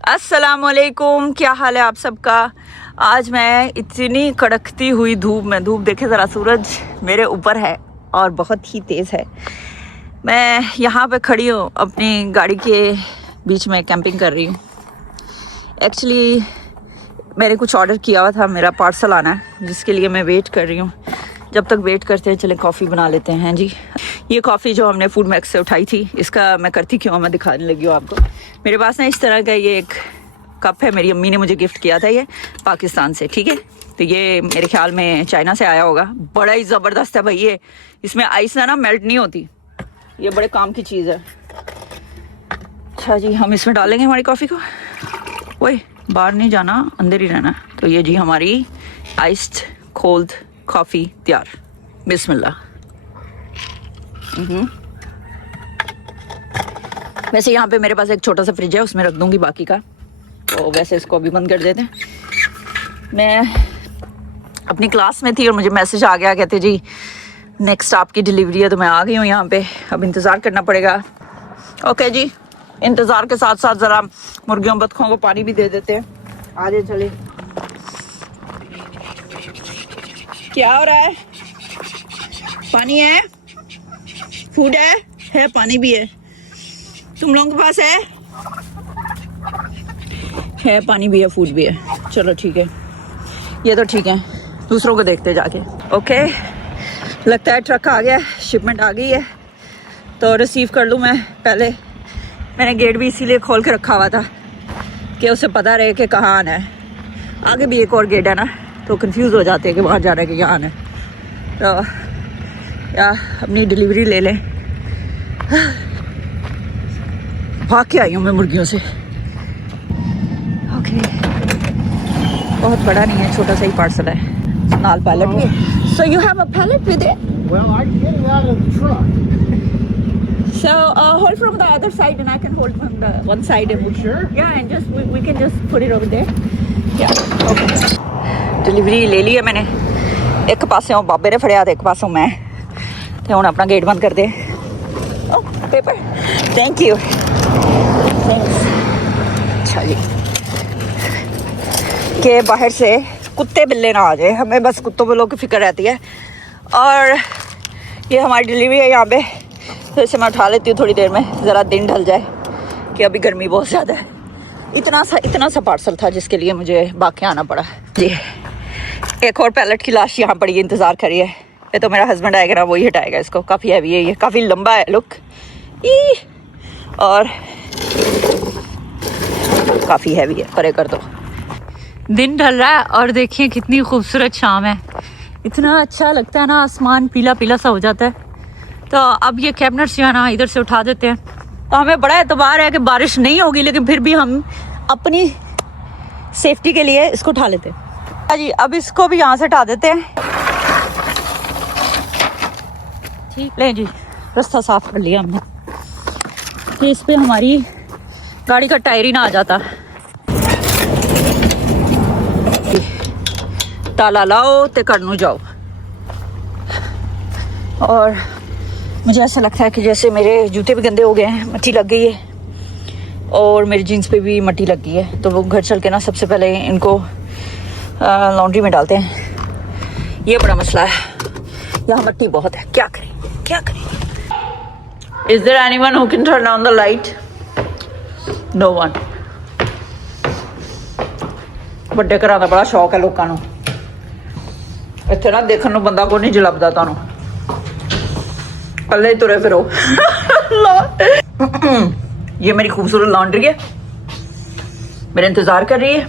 अस्सलामुअलैकुम, क्या हाल है आप सबका। आज मैं इतनी कड़कती हुई धूप में, धूप देखे ज़रा, सूरज मेरे ऊपर है और बहुत ही तेज़ है। मैं यहाँ पे खड़ी हूँ, अपनी गाड़ी के बीच में कैंपिंग कर रही हूँ। एक्चुअली मैंने कुछ ऑर्डर किया हुआ था, मेरा पार्सल आना है जिसके लिए मैं वेट कर रही हूँ। जब तक वेट करते हैं चलें कॉफ़ी बना लेते हैं जी। ये कॉफ़ी जो हमने फूड मैक्स से उठाई थी, इसका मैं करती क्यों, मैं दिखाने लगी हूँ आपको। मेरे पास ना इस तरह का ये एक कप है, मेरी अम्मी ने मुझे गिफ्ट किया था, ये पाकिस्तान से, ठीक है। तो ये मेरे ख्याल में चाइना से आया होगा। बड़ा ही ज़बरदस्त है भाई ये, इसमें आइस ना मेल्ट नहीं होती, ये बड़े काम की चीज़ है। अच्छा जी, हम इसमें डालेंगे हमारी कॉफ़ी को। ओए, बाहर नहीं जाना, अंदर ही रहना। तो ये जी हमारी आइस्ड कोल्ड कॉफ़ी तैयार। बिस्मिल्लाह। वैसे यहाँ पे मेरे पास एक छोटा सा फ्रिज है, उसमें रख दूंगी बाकी का। तो वैसे इसको अभी बंद कर देते हैं। मैं अपनी क्लास में थी और मुझे मैसेज आ गया, कहते जी नेक्स्ट आपकी डिलीवरी है। तो मैं आ गई हूँ यहाँ पे, अब इंतज़ार करना पड़ेगा। ओके जी, इंतज़ार के साथ साथ ज़रा मुर्गियों बतखों को पानी भी दे देते हैं। आगे चले। क्या हो रहा है? पानी है, फूड है, पानी भी है। तुम लोगों के पास है पानी भी है, फूड भी है। चलो ठीक है, ये तो ठीक है, दूसरों को देखते जाके। ओके, लगता है ट्रक आ गया, शिपमेंट आ गई है, तो रिसीव कर लूँ मैं। पहले मैंने गेट भी इसीलिए खोल के रखा हुआ था कि उसे पता रहे कि कहाँ आना है। आगे भी एक और गेट है ना, तो कंफ्यूज हो जाते हैं कि वहाँ जाना है कि यहाँ आना है। तो या अपनी डिलीवरी ले लें। भाग के आई हूँ मैं मुर्गियों से। ओके, बहुत बड़ा नहीं है, छोटा सा ही पार्सल है, नाल पैलेट भी। So you have a palette with it? Well, I can get it out of the truck. So hold from the other side and I can hold from the one side. Are you sure? Yeah, and just we can just put it over there. Yeah, okay. Delivery ले ली है मैंने। एक पासों बाबे ने फड़िया तो एक पासों मैं। तो हुण अपना गेट बंद कर दे। ओह, पेपर, थैंक यू। अच्छा जी, कि बाहर से कुत्ते बिल्ले ना आ जाए, हमें बस कुत्तों बिल्लों की फिक्र रहती है। और ये हमारी डिलीवरी है यहाँ पे, तो इसे मैं उठा लेती हूँ थोड़ी देर में, ज़रा दिन ढल जाए, कि अभी गर्मी बहुत ज़्यादा है। इतना सा पार्सल था जिसके लिए मुझे बाकी आना पड़ा जी। एक और पैलेट की लाश यहाँ पड़ी है, इंतज़ार करिए। ये तो मेरा हस्बैंड आएगा ना, वही हटाएगा इसको। काफ़ी हैवी है ये, काफ़ी लंबा है, लुक ई, और काफ़ी हैवी है, परे कर दो। दिन ढल रहा है और देखिए कितनी खूबसूरत शाम है। इतना अच्छा लगता है ना, आसमान पीला पीला सा हो जाता है। तो अब ये कैबिनेट्स जो है ना इधर से उठा देते हैं। तो हमें बड़ा एतबार है कि बारिश नहीं होगी, लेकिन फिर भी हम अपनी सेफ्टी के लिए इसको उठा लेते हैं। जी, अब इसको भी यहाँ से हटा देते हैं। ठीक, ले जी, रास्ता साफ कर लिया हमने। तो इस पे हमारी गाड़ी का टायर ही ना आ जाता। ताला लाओ ते करनू जाओ। और मुझे ऐसा लगता है कि जैसे मेरे जूते भी गंदे हो गए हैं, मट्टी लग गई है, और मेरी जीन्स पे भी मट्टी लग गई है। तो वो घर चल के ना सबसे पहले इनको लॉन्ड्री में डालते हैं। ये बड़ा मसला है, यहाँ मट्टी बहुत है, क्या करें। Is there anyone who can turn on the light? No one. ਵੱਡੇ ਘਰਾਂ ਦਾ ਬੜਾ ਸ਼ੌਕ ਹੈ ਲੋਕਾਂ ਨੂੰ। ਇੱਥੇ ਨਾ ਦੇਖਣ ਨੂੰ ਬੰਦਾ ਕੋਈ ਨਹੀਂ ਜਲਬਦਾ ਤੁਹਾਨੂੰ, पल्ले तुरे फिरो। ये मेरी खूबसूरत लॉन्ड्री है, मेरा इंतजार कर रही है।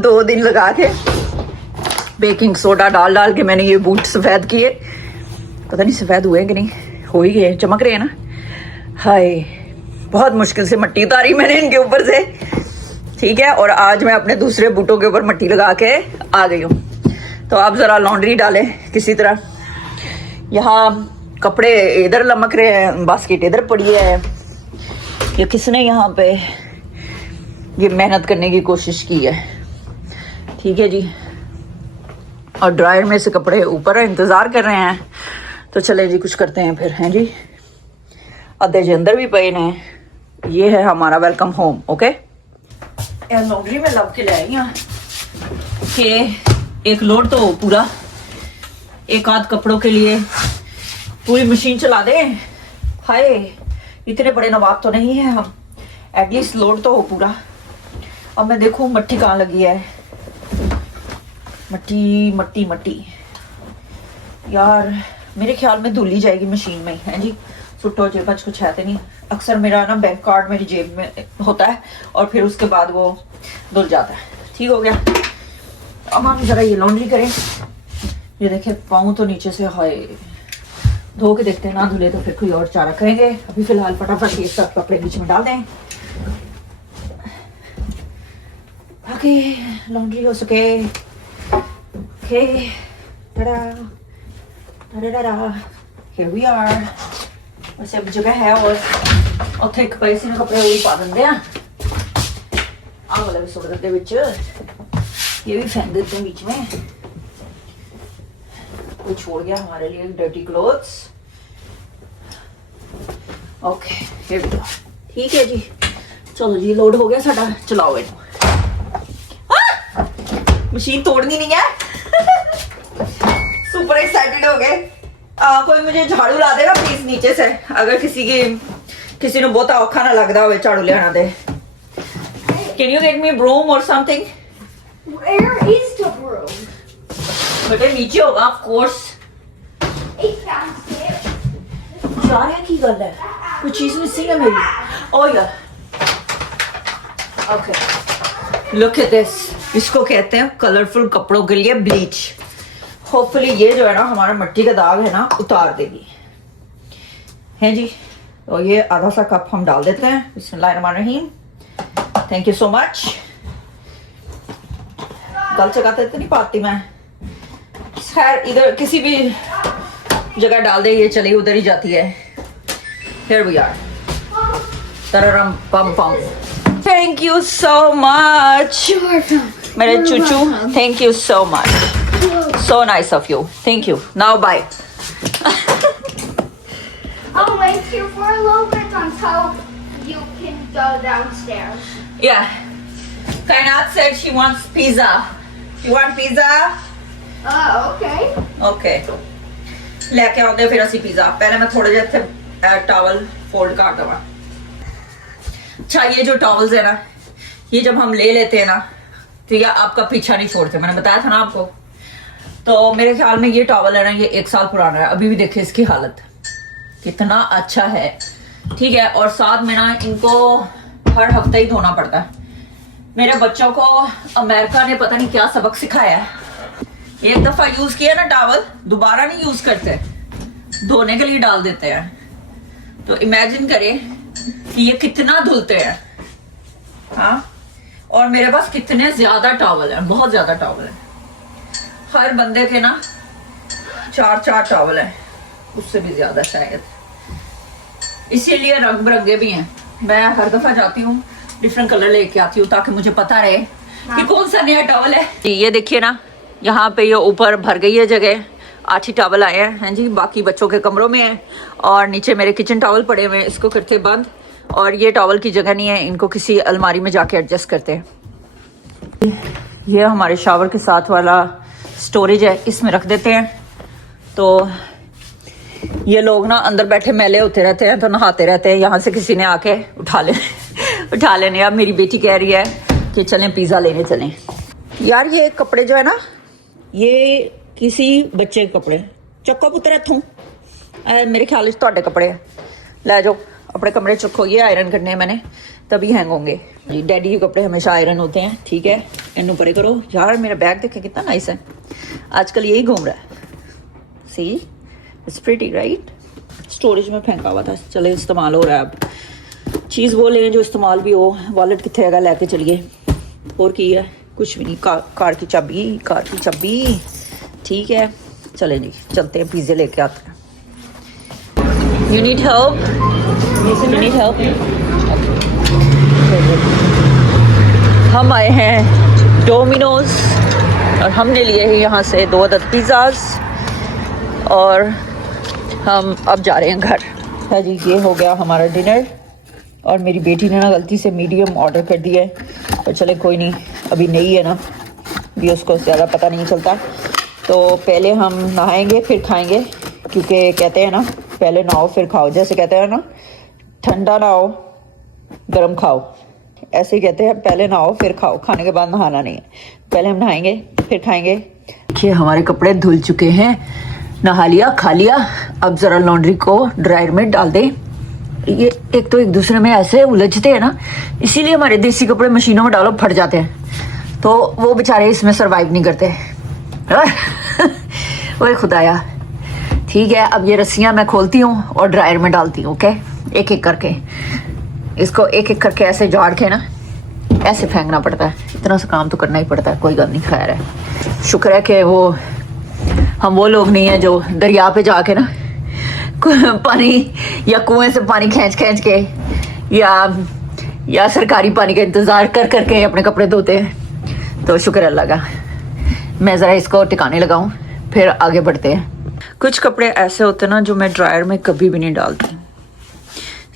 दो दिन लगा के बेकिंग सोडा डाल के मैंने ये बूट सफ़ेद किए। पता नहीं सफ़ेद हुए कि नहीं, हो ही गए, चमक रहे हैं ना। हाय, बहुत मुश्किल से मट्टी उतारी मैंने इनके ऊपर से, ठीक है। और आज मैं अपने दूसरे बूटों के ऊपर मट्टी लगा के आ गई हूँ। तो आप ज़रा लॉन्ड्री डालें किसी तरह। यहाँ कपड़े इधर लमक रहे हैं, बास्केट इधर पड़ी है। ये किसने यहाँ पे ये मेहनत करने की कोशिश की है, ठीक है जी। और ड्रायर में से कपड़े ऊपर इंतज़ार कर रहे हैं। तो चले जी, कुछ करते हैं फिर, हैं जी। अद्धे जे अंदर भी पे ने, ये है हमारा वेलकम होम। ओके, लॉन्ड्री में लब के ले आई यहाँ कि एक लोड तो पूरा, एक आध कपड़ों के लिए पूरी मशीन चला दें। हाय, इतने बड़े नवाब तो नहीं है हम, एटलीस्ट लोड तो हो पूरा। अब मैं देखूं मट्टी कहाँ लगी है। मट्टी मट्टी मट्टी यार, मेरे ख्याल में धुल ही जाएगी मशीन में है जी। सुट्टो जेब कुछ है तो नहीं। अक्सर मेरा ना बैंक कार्ड मेरी जेब में होता है और फिर उसके बाद वो धुल जाता है। ठीक हो गया। अब हम जरा ये लॉन्ड्री करें। ये देखिए पाँव तो नीचे से, हाय, धो के देखते हैं, ना धुले तो फिर कोई और चारा करेंगे। अभी फिलहाल फटाफट ये सब कपड़े बीच में डाल दें ताकि लॉन्ड्री हो सके। ओके, टा-डा, टा-डा-डा-डा, here we are। वैसे अब जगह है और ਉੱਥੇ ਇੱਕ ਪਏ ਸੀ ਨਾ ਕੱਪੜੇ ਉਹ ਵੀ ਪਾ ਦਿੰਦੇ ਆ। ਆਹ ਵਾਲਾ ਵੀ ਸੁੱਟ ਦਿੰਦੇ ਵਿੱਚ, ये भी फेंक देते हैं बीच में। कोई छोड़ गया हमारे लिए dirty clothes. Okay, here we go। ठीक है जी, चलो जी, लोड हो गया साडा, चलाओ इनको। मशीन तोड़नी नहीं है। सुपर एक्साइटेड हो गए। कोई मुझे झाड़ू ला देगा प्लीज नीचे से, अगर किसी ने बहुत औखा ना लगता हो झाड़ू लियाना दे। Can you get me broom और something? Where is the broom? बेटे नीचे होगा ऑफ कोर्स। It's downstairs. यार ये की गल है, कोई चीज मिसिंग है मेरी। ओह यार, ओके, लुक एट दिस। इसको कहते हैं कलरफुल कपड़ों के लिए ब्लीच। होपफुली ये जो है ना हमारा मिट्टी का दाग है ना उतार देगी, है जी। तो ये आधा सा कप हम डाल देते हैं। बिस्मिल्लाहिर्रहमानिर्रहीम। Thank you so much. गल चकाते तो नहीं पाती मैं, खैर इधर किसी भी जगह डाल दे, ये चली उधर ही जाती है। Here we are। तररम पम पम। थैंक यू सो मच मेरे चूचू, thank you so much, so nice of you, thank you, now bye। I'll wait here for a little bit until you can go downstairs. Yeah, Kainat said she wants pizza। You want pizza? Okay. Okay, लेके आਉਂਦੇ फिर ਅਸੀਂ pizza. पहले मैं थोड़े ਜਿਹੇ ਇੱਥੇ towel fold कर दवा। अच्छा, ये जो टॉवल्स है ना, ये जब हम ले लेते हैं ना तो ये आपका पीछा नहीं छोड़ते। मैंने बताया था ना आपको। तो मेरे ख्याल में ये टॉवल है ना, ये 1 साल पुराना है। अभी भी देखिए इसकी हालत कितना अच्छा है। ठीक है, और साथ में ना इनको हर हफ्ते ही धोना पड़ता है। मेरे बच्चों को अमेरिका ने पता नहीं क्या सबक सिखाया है। एक दफा यूज किया ना टॉवल, दोबारा नहीं यूज करते, धोने के लिए डाल देते हैं। तो इमेजिन करें कि ये कितना धुलते हैं। हाँ, और मेरे पास कितने ज्यादा टॉवल हैं, बहुत ज्यादा टॉवल है। हर बंदे के ना 4 टॉवल हैं, उससे भी ज्यादा शायद। इसीलिए रंग बिरंगे भी हैं। मैं हर दफा जाती हूँ डिफरेंट कलर लेके आती हूँ ताकि मुझे पता रहे कि कौन सा नया टॉवल है। ये देखिए ना, यहाँ पे ये ऊपर भर गई है जगह। 8 ही टॉवल आए हैं जी, बाकी बच्चों के कमरों में है। और नीचे मेरे किचन टॉवल पड़े हुए हैं, इसको करते बंद। और ये टॉवल की जगह नहीं है, इनको किसी अलमारी में जाके एडजस्ट करते हैं। ये हमारे शावर के साथ वाला स्टोरेज है, इसमें रख देते हैं। तो ये लोग ना अंदर बैठे मैले होते रहते हैं तो नहाते रहते हैं, यहाँ से किसी ने आके उठा लेने। अब मेरी बेटी कह रही है कि चलें पिज़्ज़ा लेने चलें। यार ये कपड़े जो है ना, ये किसी बच्चे के कपड़े। चक्को पुत्र इथों, मेरे ख्याल से ਤੁਹਾਡੇ कपड़े ले जाओ अपने कमरे चुको। ये आयरन करने हैं मैंने, तभी हैंग होंगे जी। डैडी के कपड़े हमेशा आयरन होते हैं। ठीक है, इन्नू परे करो। यार मेरा बैग देखे कितना नाइस है, आजकल यही घूम रहा है। See it's pretty right. Storage में फेंका हुआ था, चले इस्तेमाल हो रहा है अब। चीज़ वो लें जो इस्तेमाल भी हो। वॉलेट कितने हैगा, लैके चलिए। और की है, कुछ भी नहीं। कार की चाबी। ठीक है, चले जी, चलते हैं, पिज़्ज़े लेके आते हैं। You need help? You need help? हम आए हैं डोमिनोज और हमने लिए हैं यहाँ से 2 अदद पिज़्ज़ाज़ और हम अब जा रहे हैं घर। है जी, ये हो गया हमारा डिनर और मेरी बेटी ने ना गलती से मीडियम ऑर्डर कर दिया है, पर चले कोई नहीं, अभी नई है ना, भी उसको ज़्यादा पता नहीं चलता। तो पहले हम नहाएंगे फिर खाएंगे, क्योंकि कहते हैं ना पहले नहाओ फिर खाओ, जैसे कहते हैं ना ठंडा नहाओ गर्म खाओ, ऐसे ही कहते हैं पहले नहाओ फिर खाओ, खाने के बाद नहाना नहीं है। पहले हम नहाएंगे फिर खाएंगे। देखिए हमारे कपड़े धुल चुके हैं, नहा लिया खा लिया, अब ज़रा लॉन्ड्री को ड्रायर में डाल दें। ये एक तो एक दूसरे में ऐसे उलझते हैं ना, इसीलिए हमारे देसी कपड़े मशीनों में डालो फट जाते हैं, तो वो बेचारे इसमें सरवाइव नहीं करते। ओए खुदाया। ठीक है, अब ये रस्सियाँ मैं खोलती हूँ और ड्रायर में डालती हूँ। ओके, एक एक करके इसको एक एक करके ऐसे झाड़ के ना ऐसे फेंकना पड़ता है। इतना सा काम तो करना ही पड़ता है, कोई गल नहीं। खैर है, शुक्र है कि हम वो लोग नहीं है जो दरिया पे जाके ना पानी या कुएं से पानी खींच के या सरकारी पानी का इंतज़ार कर करके अपने कपड़े धोते हैं। तो शुक्र है अल्लाह का। मैं ज़रा इसको टिकाने लगाऊं, फिर आगे बढ़ते हैं। कुछ कपड़े ऐसे होते हैं ना जो मैं ड्रायर में कभी भी नहीं डालती,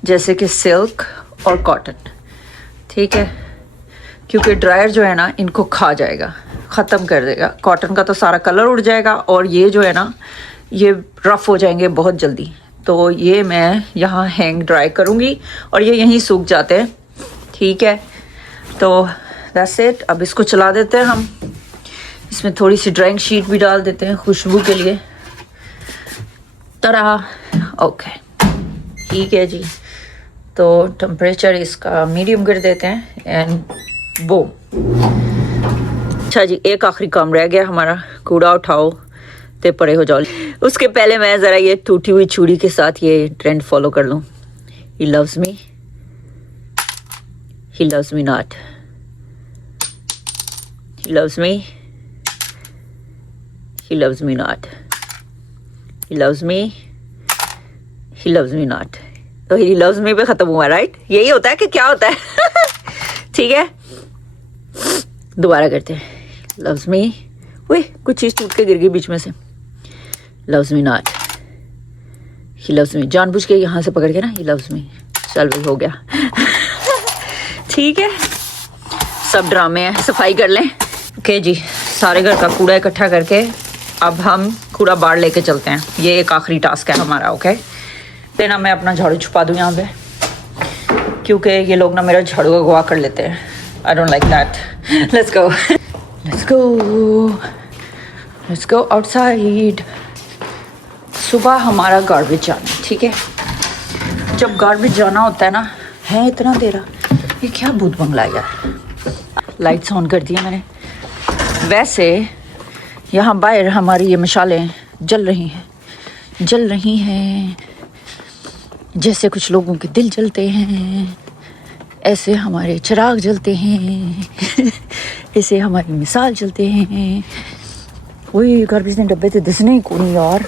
जैसे कि सिल्क और कॉटन। ठीक है, क्योंकि ड्रायर जो है ना इनको खा जाएगा, ख़त्म कर देगा। कॉटन का तो सारा कलर उड़ जाएगा और ये जो है ना ये रफ़ हो जाएंगे बहुत जल्दी। तो ये मैं यहाँ हैंग ड्राई करूँगी और ये यहीं सूख जाते हैं। ठीक है, तो दैट्स इट। अब इसको चला देते हैं हम। इसमें थोड़ी सी ड्राइंग शीट भी डाल देते हैं खुशबू के लिए। तरह ओके, ठीक है जी। तो टेम्परेचर इसका मीडियम कर देते हैं एंड बूम। अच्छा जी, एक आखिरी काम रह गया हमारा, कूड़ा उठाओ ते पड़े हो जाओ। उसके पहले मैं ज़रा ये टूटी हुई चूड़ी के साथ ये ट्रेंड फॉलो कर लूँ। He loves me, he loves me not, he loves me, he loves me not, he loves me, he loves me not। तो he loves me पे ख़त्म हुआ, राइट? यही होता है कि क्या होता है? ठीक है, दोबारा करते हैं। loves me, वही कुछ चीज़ टूट के गिर गई बीच में से। loves me not, he loves me, जानबूझ के यहाँ से पकड़ के ना he loves me। चल भाई हो गया। ठीक है, सब ड्रामे हैं, सफाई कर लें। ओके जी, सारे घर का कूड़ा इकट्ठा करके अब हम कूड़ा बाढ़ लेके चलते हैं। ये एक आखिरी टास्क है हमारा। ओके, लेना मैं अपना झाड़ू छुपा दूँ यहाँ पे, क्योंकि ये लोग ना मेरा झाड़ू अगवा कर लेते हैं। I don't like that. Let's go, let's go, let's go outside. सुबह हमारा गार्बेज जाना, ठीक है। जब गार्बेज जाना होता है ना, है इतना देरा, ये क्या भूत बंगला है यार। लाइट्स ऑन कर दिया मैंने। वैसे यहाँ बाहर हमारी ये मशालें जल रही हैं, जैसे कुछ लोगों के दिल जलते हैं, ऐसे हमारे चिराग जलते हैं। ऐसे हमारी मिसाल जलते हैं। वही गार्बेज ने डब्बे तो दिसने ही कौन यार।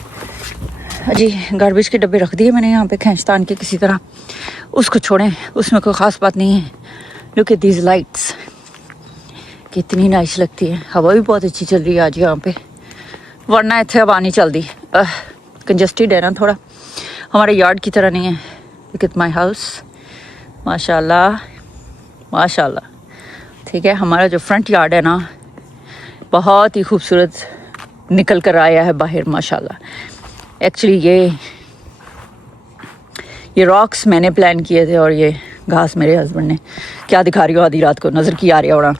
जी, गार्बेज के डब्बे रख दिए मैंने यहाँ पे खींचतान के किसी तरह। उसको छोड़ें, उसमें कोई ख़ास बात नहीं है। लुक एट दीज लाइट्स, कितनी नाइस लगती है। हवा भी बहुत अच्छी चल रही है आज यहाँ पे, वरना इतने हवा नहीं चलती। कंजस्टेड है ना थोड़ा, हमारे यार्ड की तरह नहीं है। लुक एट माई हाउस, माशाल्लाह माशाल्लाह। ठीक है, हमारा जो फ्रंट यार्ड है ना बहुत ही खूबसूरत निकल कर आया है बाहर, माशाल्लाह। एक्चुअली ये रॉक्स मैंने प्लान किए थे और ये घास मेरे हस्बैंड ने। क्या दिखा रही हो आधी रात को, नज़र की आ रही होना।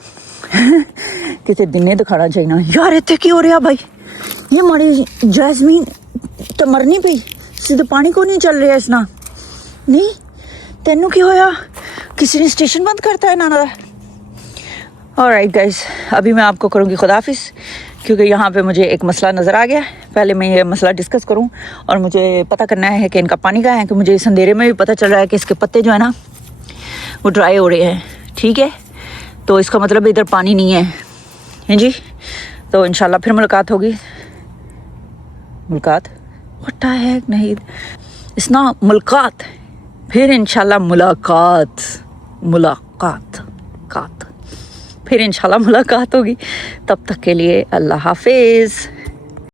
किसी दिन ने दिखाना चाहिए ना यार। इतने की हो रहा भाई, ये हमारी जैस्मीन तो मरनी पई, सीधे पानी को नहीं चल रहा इसना। नहीं तेनू की होया, किसी ने स्टेशन बंद करता है ना। ऑलराइट गाइस, अभी मैं आपको करूँगी खुदाफिज, क्योंकि यहाँ पे मुझे एक मसला नज़र आ गया। पहले मैं ये मसला डिस्कस करूँ और मुझे पता करना है कि इनका पानी कहाँ है, कि मुझे इस अंधेरे में भी पता चल रहा है कि इसके पत्ते जो है ना वो ड्राई हो रहे हैं। ठीक है, तो इसका मतलब इधर पानी नहीं है जी। तो इंशाल्लाह फिर मुलाकात व्हाट है नहीं इसना मुलाकात, फिर इंशाल्लाह मुलाकात फिर इंशाल्लाह मुलाकात होगी। तब तक के लिए अल्लाह हाफिज़।